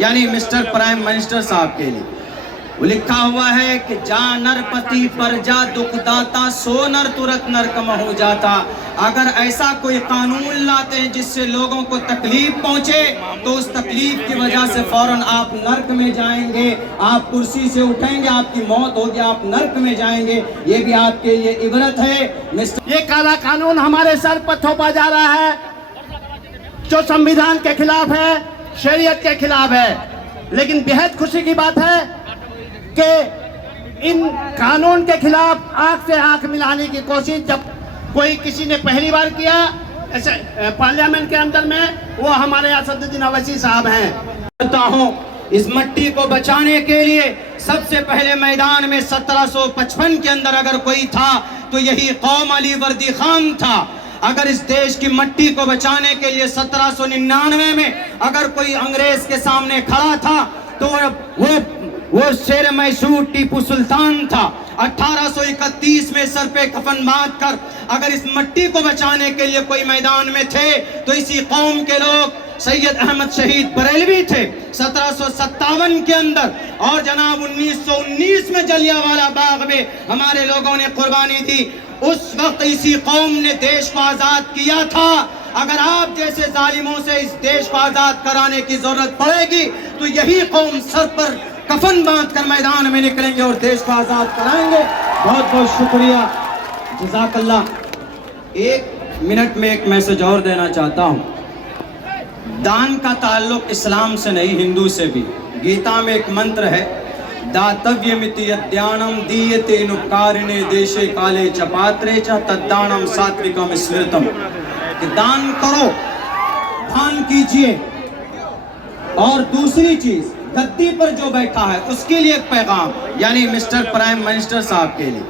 यानी mister prime minister साहब के लिए। वो लिखा हुआ है कि जा नरपति पर जा दुखदाता सो नर तुरंत नरक में हो जाता। अगर ऐसा कोई कानून लाते हैं जिससे लोगों को तकलीफ पहुंचे तो उस तकलीफ की वजह से फौरन आप नरक में जाएंगे, आप कुर्सी से उठेंगे, आपकी मौत होगी, आप नरक में जाएंगे। ये भी आपके लिए इबरत है। मिस्टर ये काला कानून हमारे सर पर थोपा जा रहा है जो संविधान के खिलाफ है, शरीयत के खिलाफ है। लेकिन बेहद खुशी की बात है कि इन कानून के खिलाफ आंख से आंख मिलाने की कोशिश जब कोई किसी ने पहली बार किया ऐसे पार्लियामेंट के अंदर में, वो हमारे असदुद्दीन अवैसी साहब हैं। करता हूं इस मट्टी को बचाने के लिए सबसे पहले मैदान में 1755 के अंदर अगर कोई था तो यही कौम अली वर्दी खान था। अगर इस देश की मट्टी को बचाने के लिए 1799 में अगर कोई अंग्रेज के सामने खड़ा था तो वो शेर मैसूर टीपू सुल्तान था। 1831 में सर पे कफन बांध कर अगर इस मट्टी को बचाने के लिए कोई मैदान में थे तो इसी कौम के लोग सैयद अहमद शहीद बरेलवी थे 1757 के अंदर। और जनाब 1919 में जलियांवाला बाग में हमारे लोगों ने कुर्बानी दी। उस वक्त इसी कौम ने देश को आजाद किया था। अगर आप जैसे जालिमों से इस देश को आजाद कराने की जरूरत पड़ेगी तो यही कौम सर पर कफन बांध कर मैदान में निकलेंगे और देश को आजाद कराएंगे। बहुत बहुत शुक्रिया, जज़ाकल्लाह। एक मिनट में एक मैसेज और देना चाहता हूँ। दान का ताल्लुक इस्लाम से नहीं, हिंदू से भी। गीता में एक मंत्र है, दातव्यमिति यद्यानम दीयते नुपकारिणे देशे काले च पात्रे च तद्दानम सात्विकम स्मृतम। कि दान करो, दान कीजिए। और दूसरी चीज, गद्दी पर जो बैठा है उसके लिए एक पैगाम, यानी मिस्टर प्राइम मिनिस्टर साहब के लिए।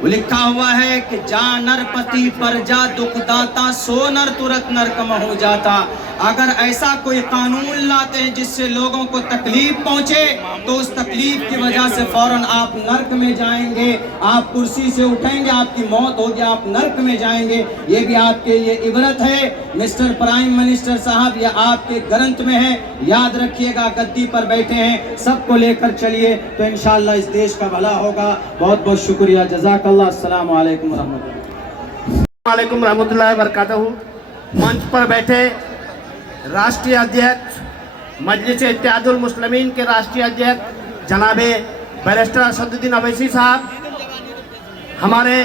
वो लिखा हुआ है कि जा नरपति पर जा दुखदाता सो नर तुरंत नरक में हो जाता। अगर ऐसा कोई कानून लाते हैं जिससे लोगों को तकलीफ पहुंचे तो उस तकलीफ की वजह से फौरन आप नरक में जाएंगे, आप कुर्सी से उठेंगे, आपकी मौत होगी, आप नरक में जाएंगे। ये भी आपके लिए इबरत है। मिस्टर प्राइम मिनिस्टर साहब, ये आपके ग्रंथ में है, याद रखिएगा। गद्दी पर बैठे हैं, सबको लेकर चलिए तो इंशाअल्लाह इस देश का भला होगा। बहुत बहुत शुक्रिया, जज़ाकल्लाह। अस्सलाम वालेकुम रहमतुल्लाहि व बरकातहू। मंच पर बैठे राष्ट्रीय अध्यक्ष मजलिस इत्तेहादुल मुस्लिमीन के राष्ट्रीय अध्यक्ष जनाबे बैरिस्टर असदुद्दीन अवैसी साहब, हमारे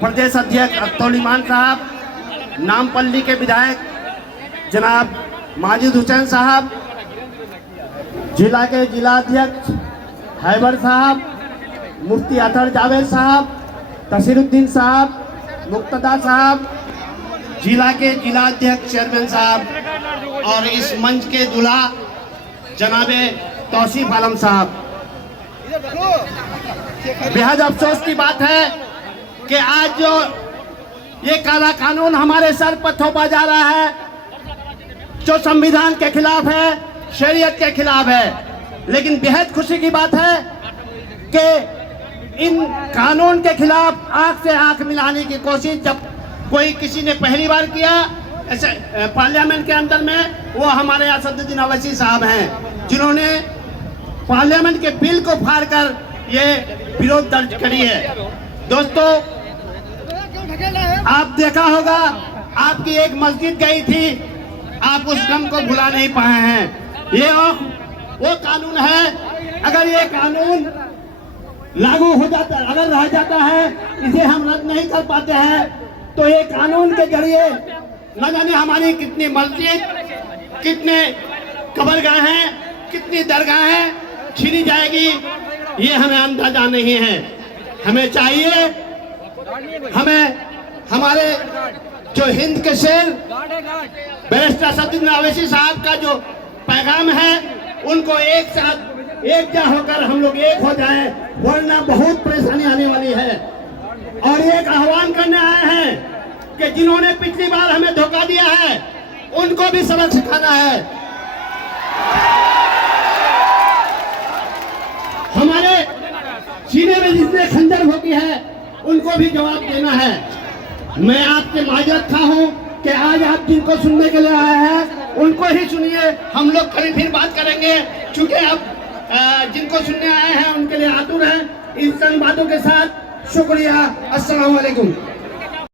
प्रदेश अध्यक्ष अख्तर ईमान साहब, नामपल्ली के विधायक जनाब माजिद हुसैन साहब, जिला के जिला अध्यक्ष हैबर साहब, मुफ्ती अतर जावेद साहब, तसीरुद्दीन साहब, मुक्तदा साहब, जिला के जिला अध्यक्ष चेयरमैन साहब और इस मंच के दूल्हा जनाबे तौसीफ आलम साहब। बेहद अफसोस की बात है कि आज जो ये काला कानून हमारे सर पर थोपा जा रहा है जो संविधान के खिलाफ है, शरीयत के खिलाफ है। लेकिन बेहद खुशी की बात है कि इन कानून के खिलाफ आंख से आंख मिलाने की कोशिश जब कोई किसी ने पहली बार किया ऐसे पार्लियामेंट के अंदर में, वो हमारे असदुद्दीन अवैसी साहब हैं जिन्होंने पार्लियामेंट के बिल को फाड़ कर ये विरोध दर्ज करी है। दोस्तों, आप देखा होगा, आपकी एक मस्जिद गई थी, आप उस गम को भुला नहीं पाए हैं। ये वो कानून है, अगर ये कानून लागू हो जाता, अगर रह जाता है, इसे हम रद्द नहीं कर पाते हैं तो ये कानून के जरिए न जाने हमारी कितनी मस्जिद, कितने कब्रगाहें, कितनी दरगाहें छीनी जाएगी, ये हमें अंदाजा नहीं है। हमें चाहिए, हमें हमारे जो हिंद के शेर बैरिस्टर असदुद्दीन अवैसी साहब का जो पैगाम है, उनको एक साथ एकजा होकर हम लोग एक हो जाएं, वरना बहुत परेशानी आने वाली है। और एक आह्वान करने आए हैं कि जिन्होंने पिछली बार हमें धोखा दिया है उनको भी सबक सिखाना है। हमारे सीने में जितने खंजर भोंकी है उनको भी जवाब देना है। मैं आपसे माजरत खा हूं कि आज आप जिनको सुनने के लिए आए हैं उनको ही सुनिए, हम लोग कभी फिर बात करेंगे। चूंकि अब जिनको सुनने आए हैं उनके लिए आतुर हैं। इन चंद बातों के साथ शुक्रिया। अस्सलाम वालेकुम।